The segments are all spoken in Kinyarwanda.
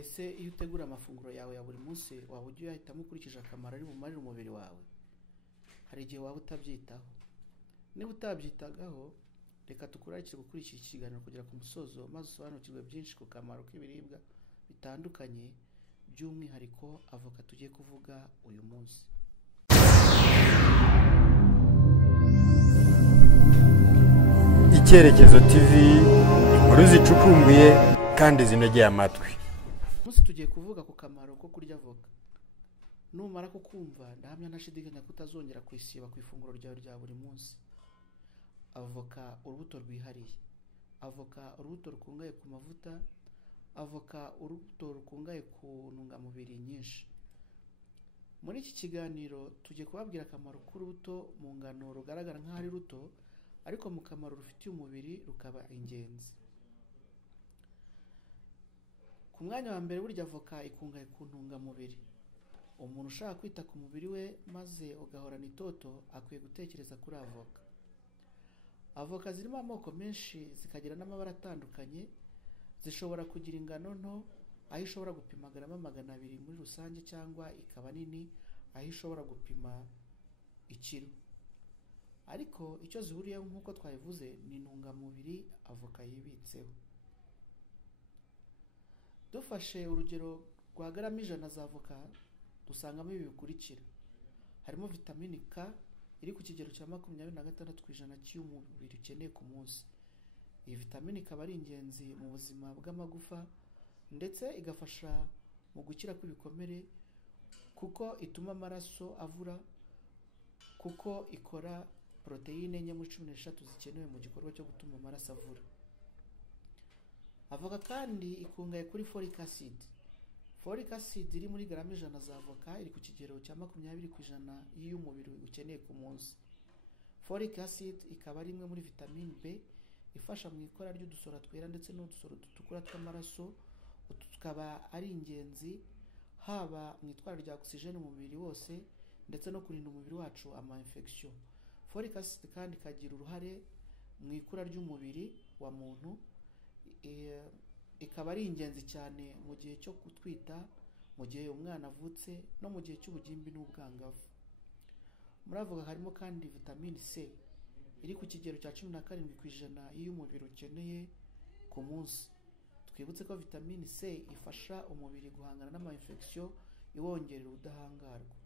ese iyo utegura amafunguro yawe ya buri munsi waba ugiye uhitamo ukurikije akamaro ari bumarire umubiri wawe? Hari igihe waba utabyitaho. Niba utabyitagaho, reka tukurarikire gukurikira iki kiganiro kugera ku musozo maze usobanukirwe byinshi ku kamaro k'ibiribwa bitandukanye, by'umwihariko avoka tugiye kuvuga uyu munsi. Icyerekezo TV, inkuru zicukumbuye kandi zinogeye amatwi. Umunsi tugiye kuvuga ku kamaro ko kurya avoka. Numara kukumva ndahamya ntashidikanya kutazongera kwisiba ku ifunguro ryawe rya buri munsi. Avoka urubuto rwihariye. Avoka urubuto rukungahaye ku mavuta. Avoka urubuto rukungahaye ku ntungamubiri nyinshi. Muri iki kiganiro tugiye kubabwira akamaro k'urubuto mu ngano rugaragara nk'aho ari ruto, ariko mu kamaro rufitiye umubiri rukaba ingenzi. Ku mwanya wa mbere burya avoka ikungahaye ku ntungamubiri. Umuntu ushaka kwita ku mubiri we maze ugahorana itoto akwiye gutekereza kuri avoka. Avoka zirimo amoko menshi zikagira n'amabara atandukanye, zishobora kugira ingano nto aho ishobora gupima garama 200 muri rusange, cyangwa ikaba nini aho ishobora gupima ikiro. Ariko icyo zihuriyeho nk'uko twabivuze ni intungamubiri avoka yibitseho. Dufashe urugero rwa garama 100 za avoka, dusangamo ibi bikurikira. Harimo vitamini K iri ku kigero cya 26% cy'umubiri ukeneye ku munsi. Iyi vitamini ikaba ari ingenzi mu buzima bw'amagufa ndetse igafasha mu gukira kw'ibikomere, kuko ituma amaraso avura, kuko ikora proteine enye muri 13 zikenewe mu gikorwa cyo gutuma amaraso avura. Avoka kandi ikungahaye kuri folic acid. Folic acid iri muri garama 100 za avoka iri ku kigero cya 20% y'umubiri ukeneye ku munsi. Folic acid ikaba ari imwe muri vitamine B ifasha mu ikora ry'udusoro twera ndetse n'udusoro dutukura tw'amaraso. Utu tukaba ari ingenzi haba mu itwara rya oxygene mu mubiri wose ndetse no kurinda umubiri wacu ama infection. Folic acid kandi kagira uruhare mu ikura ry'umubiri wa muntu. Ikaba ari ingenzi cyane mu gihe cyo gutwita, mu gihe umwana avutse no mu gihe cy'ubugimbi n'ubwangavu. Muri avoka harimo kandi vitamine C iri ku kigero cya 17% y'umubiri ukeneye ku munsi. Twibutse ko vitamine C ifasha umubiri guhangana n'ama infection, iwongerera ubudahangarwa.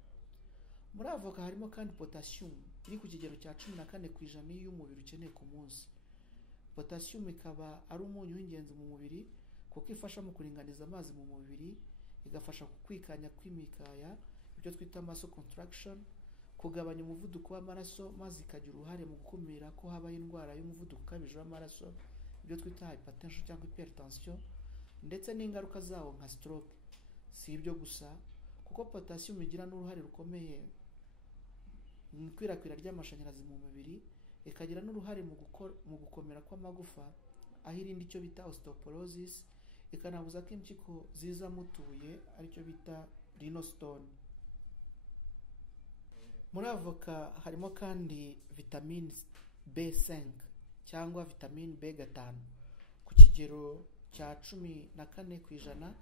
Muri avoka harimo kandi potassium iri ku kigero cya 14% y'umubiri ukeneye ku munsi. Potassium ikaba ari umunyu w'ingenzi mu mubiri kuko ifasha mu kuringaniza amazi mu mubiri, igafasha kwikanya kw'imikaya, ibyo twita muscle contraction, kugabanya umuvuduko w'amaraso, maze ikagira uruhare mu gukumira ko habaho indwara y'umuvuduko ukabije w'amaraso, ibyo twita hypertension cyangwa hypertension, ndetse n'ingaruka zawo nka stroke. Si ibyo gusa, kuko potassium igira n'uruhare rukomeye mu ikwirakwira ry'amashanyarazi mu mubiri, ikagira n'uruhare mu gukomera kw'amagufa, aho irinda icyo bita osteoporosis, ikanabuza ko impyiko ziza mutuye aricyo bita renal stone. Muri avoka harimo kandi vitamine B5 cyangwa vitamine B5 ku kigero cya 14%.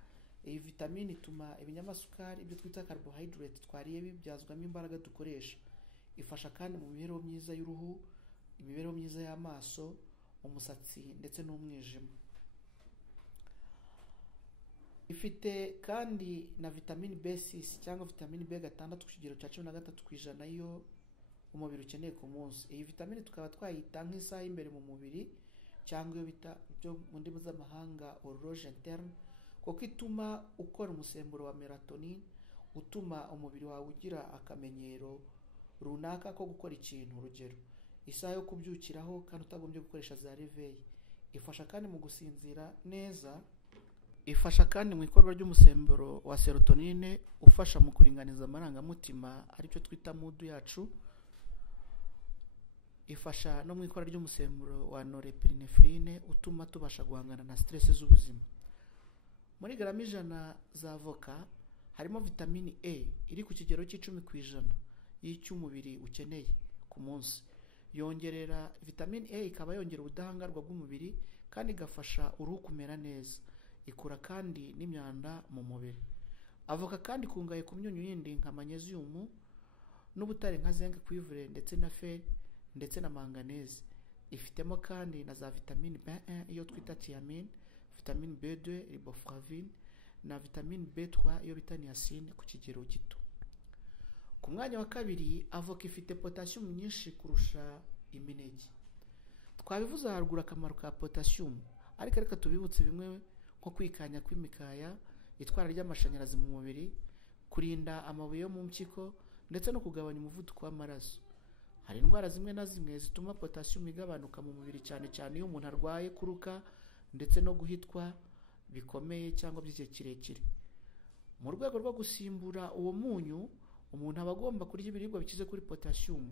Iyi vitamine ituma ibinyamasukari, ibyo twita carbohydrate twariye, bibyazwamo imbaraga dukoresha. Ifasha kandi mu mibereho myiza y'uruhu, imibereho myiza y'amaso, umusatsi ndetse n'umwijima. Ifite kandi na vitamine B6 cyangwa vitamine B6 ku kigero cya 13% iyo umubiri ukeneye ku munsi. Iyi vitamine tukaba twayita nk'isaha imbere mu mubiri, cyangwa iyo bita byo mu ndimi z'amahanga horloge interne, kuko ituma ukora umusemburo wa melatonin, utuma umubiri wawe ugira akamenyero runaka ko gukora ikintu. Urugero, isaha yo kubyukiraho kandi utagombye gukoresha za réveil. Ifasha kandi mu gusinzira neza. Ifasha kandi mu ikorwa ry'umusemburo wa serotonine ufasha mu kuringaniza amarangamutima aricyo twita mood yacu. Ifasha no mu ikorwa ry'umusemburo wa norepinephrine utuma tubasha guhangana na stress z'ubuzima. Muri garama 100 za avoka harimo vitamine A iri ku kigero cy'10% y'icyumubiri ukeneye ku munsi. Yongerera vitamine A ikaba yongera ubudahangarwa bw'umubiri kandi igafasha uruhu kumera neza. ikura kandi n'imyanda mu mubiri. Avoka kandi ikungahaye ku myunyu yindi nka magnesium n'ubutare nka zinc, cuivre ndetse na fer ndetse na manganese. Ifitemo kandi na za vitamine B1 iyo twita thiamine, vitamine B2 riboflavine na vitamine B3 iyo bita niacine ku kigero gito. Ku mwanya wa kabiri, avoka ifite potassium nyinshi kurusha imineke. Twabivuze haruguru akamaro ka potassium, ariko reka tubibutse bimwe nko kwikanya kw'imikaya, itwara ry'amashanyarazi mu mubiri, kurinda amabuye yo mu mpyiko ndetse no kugabanya umuvuduko w'amaraso. Hari indwara zimwe na zimwe zituma potassium igabanuka mu mubiri, cyane cyane iyo umuntu arwaye kuruka ndetse no guhitwa bikomeye cyangwa by'igihe kirekire. Mu rwego rwo gusimbura uwo munyu, umuntu aba agomba kurya ibiribwa bikize kuri potassium.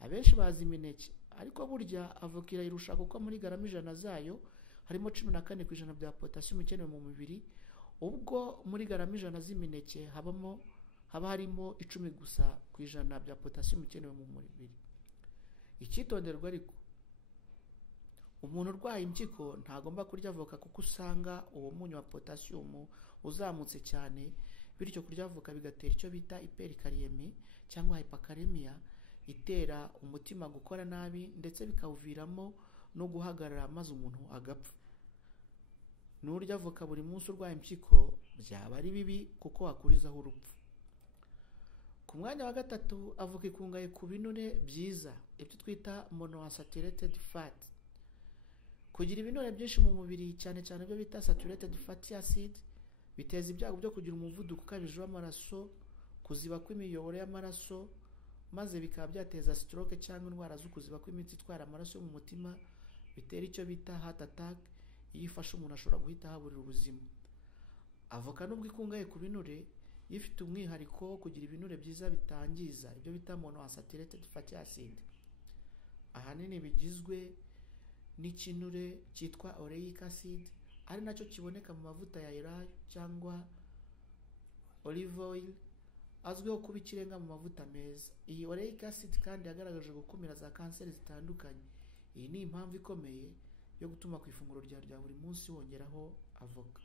Abenshi bazi imineke, ariko burya avoka irayirusha kuko muri garama 100 zayo harimo 14% bya potassium ikenewe mu mubiri, ubwo muri garama 100 z'imineke haba harimo 10 gusa ku ijana bya potassium ikenewe mu mubiri. Icyitonderwa ariko, umuntu urwaye impyiko ntagomba kurya avoka kuko usanga uwo munyu wa potassium uzamutse cyane, bityo kurya avoka bigatera icyo bita hyperkaliemie cyangwa hyperkalemia, itera umutima gukora nabi ndetse bikawuviramo no guhagarara maze umuntu agapfa. Nurya avoka buri munsi urwaye impyiko byaba ari bibi kuko wakurizaho urupfu. Ku mwanya wa gatatu, avoka ikungahaye ku binure byiza, ibyo twita monounsaturated fat. Kugira ibinure byinshi mu mubiri, cyane cyane ibyo bita saturated fatty acid, biteza ibyago byo kugira umuvuduko ukabije w'amaraso, kuziba kw'imiyoboro y'amaraso, maze bikaba byateza stroke cyangwa indwara zo kuziba kw'imitsi itwara amaraso yo mu mutima, bitera icyo bita heart attack. Iyo ifashe umuntu ashobora guhita ahaburira ubuzima. Avoka nubwo ikungahaye ku binure, ifite umwihariko wo kugira ibinure byiza bitangiza, ibyo bita monounsaturated fatty acid. Ahanini bigizwe n'ikinure cyitwa oleic acid, ari nacyo kiboneka mu mavuta ya elayo cyangwa olive oil, azwiho kuba ikirenga mu mavuta meza. Iyi oleic acid kandi yagaragaje gukumira za kanseri zitandukanye. Iyi ni impamvu ikomeye yo gutuma ku ifunguro rya buri munsi wongeraho avoka.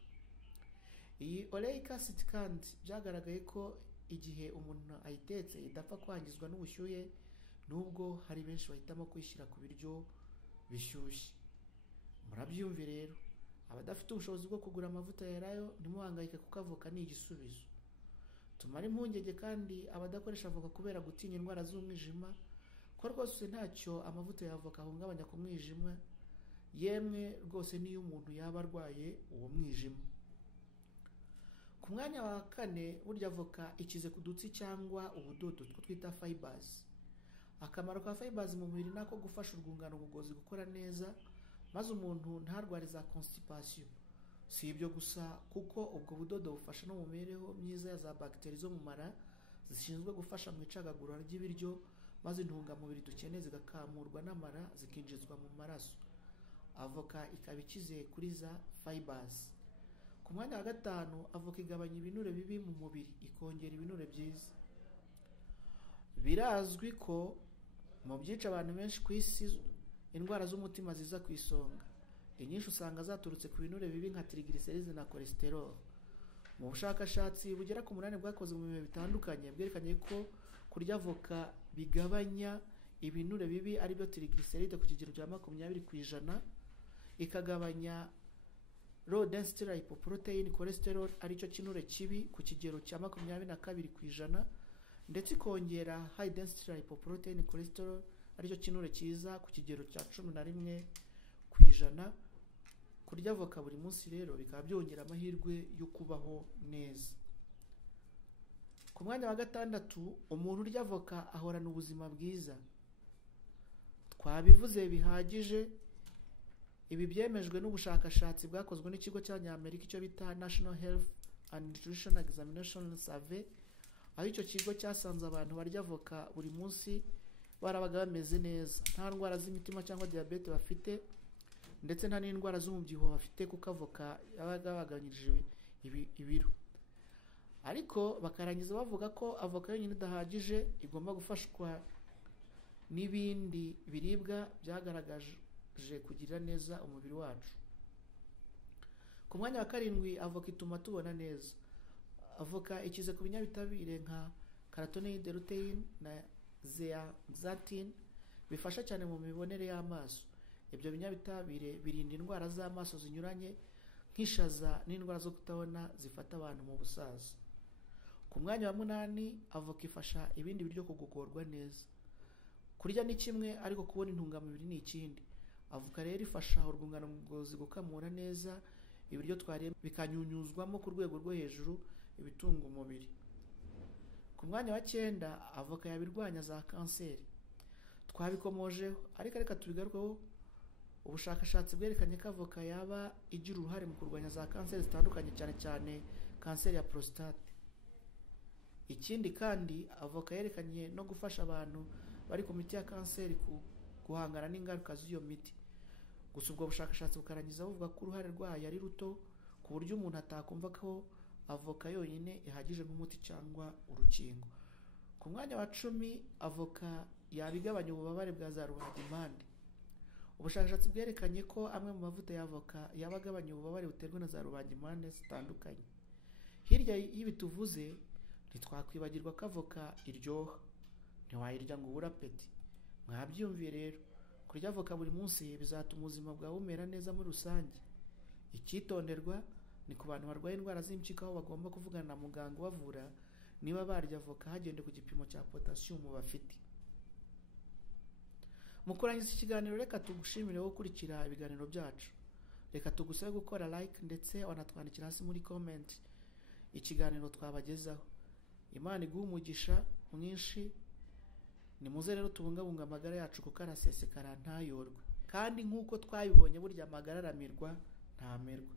Iyi oleic acid kandi byagaragaye ko igihe umuntu ayitetse idapfa kwangizwa n'ubushyuhe, nubwo hari benshi bahitamo kuyishyira ku biryo bishyushye. Murabyumve rero, abadafite ubushobozi bwo kugura amavuta ya elayo ntimuhangayike kuko avoka ni igisubizo. Tumara impungenge kandi abadakoresha avoka kubera gutinya indwara z'umwijima, ko rwose ntacyo amavuta ya avoka ahungabanya ku mwijima, yemwe rwose niyo umuntu yaba arwaye uwo mwijima. Ku mwanya wa kane, burya avoka ikize ku dutsi cyangwa ubudodo two twita fibers. Akamaro ka fibers mu mubiri nako gufasha urwungano ngogozi gukora neza, maze umuntu ntarware za constipation. Si ibyo gusa, kuko ubwo budodo bufasha no mu mibereho myiza ya za bagiteri zo mu mara zishinzwe gufasha mu icagagura ry'ibiryo, maze intungamubiri dukeneye zigakamurwa n'amara zikinjizwa mu maraso. Avoka ikaba ikize kuri za fibers. Ku mwanya wa gatanu, avoka igabanya ibinure bibi mu mubiri, ikongera ibinure byiza. Birazwi ko mu byica abantu benshi ku isi, indwara z'umutima ziza ku isonga. Inyinshi usanga zaturutse ku binure bibi nka triglycerides na cholesterol. Mu bushakashatsi bugera ku 8 bwakoze mu bihe bitandukanye, bwerekanye ko kurya avoka bigabanya ibinure bibi ari byo triglycerides ku kigero cya 20%, ikagabanya low density lipoprotein cholesterol ari cyo kinure kibi ku kigero cya 22%, ndetse ikongera high density lipoprotein cholesterol ari cyo kinure cyiza ku kigero cya 11%. Kurya avoka buri munsi rero bikaba byongera amahirwe yo kubaho neza. Ku mwanya wa gatandatu, umuntu urya avoka ahorana ubuzima bwiza. Twabivuze bihagije, ibi byemejwe n'ubushakashatsi bwakozwe n'ikigo cy'Amerika cyo bita National Health and Nutrition Examination Survey, aho icyo kigo cyasanze abantu barya avoka buri munsi barabaga bameze neza, nta ndwara z'imitima cyangwa diabete bafite, ndetse nta n'indwara z'umubyibuho bafite kuko avoka yabaga bagabanyije ibiro. Ariko bakarangiza bavuga ko avoka yonyine idahagije, igomba gufashwa n'ibindi biribwa byagaragaje kugirira neza umubiri wacu. Ku mwanya wa 7 avoka ituma tubona neza. Avoka ikize ku binyabitabire nka carotenoid lutein na zeaxanthin bifasha cyane mu mibonere y'amaso. Ibyo binyabitabire birinda indwara z'amaso zinyuranye nk'ishaza n'indwara zo kutabona zifata abantu mu busaza. Ku mwanya wa 8 avoka ifasha ibindi biryo kugogorwa neza. Kurya ni kimwe ariko kubona intungamubiri ni ikindi. Avoka rero ifasha urwungano ngogozi gukamura neza ibiryo twariye bikanyunyuzwamo ku rwego rwo hejuru ibitunga umubiri. Ku mwanya wa 9 avoka yabirwanya za kanseri. Twabikomojeho ariko reka tubigarukeho. Ubushakashatsi bwerekanye ko avoka yaba igira uruhare mu kurwanya za kanseri zitandukanye cyane cyane kanseri ya prostate. Ikindi kandi avoka yerekanye no gufasha abantu bari ku miti ya kanseri guhangana n'ingaruka z'iyo miti. Gusa ubwo bushakashatsi bukarangiza buvuga ko uruhare rwayo ari ruto ku buryo umuntu atakumva ko avoka yonyine ihagije nk'umuti cyangwa urukingo. Ku mwanya wa 10 avoka yabigabanya ububabare bwa za rubagimpande. Ubushakashatsi bwerekanye ko amwe mu mavuta y'avoka yabagabanya ububabare buterwa na za rubagimpande zitandukanye. Hirya y'ibi tuvuze ntitwakwibagirwa ko avoka iryoha. Ntiwayirya ngo ubura apeti. Mwabyumviye rero, kurya avoka buri munsi bizatuma ubuzima bwawe bumera neza muri rusange. Icyitonderwa ni ku bantu barwaye indwara z'impyiko aho bagomba kuvugana na muganga ubavura niba barya avoka hagendewe ku gipimo cya potassium bafite. Mu kurangiza ikiganiro reka tugushimire wo gukurikira ibiganiro byacu. Reka tugusabe gukora like ndetse wanatwandikira hasi muri comment ikiganiro twabagezaho. Imana iguhe umugisha mwinshi. Nimuze rero tubungabunga amagara yacu kuko arasesekara ntayorwe. Kandi nk'uko twabibonye burya amagara aramirwa ntamerwa.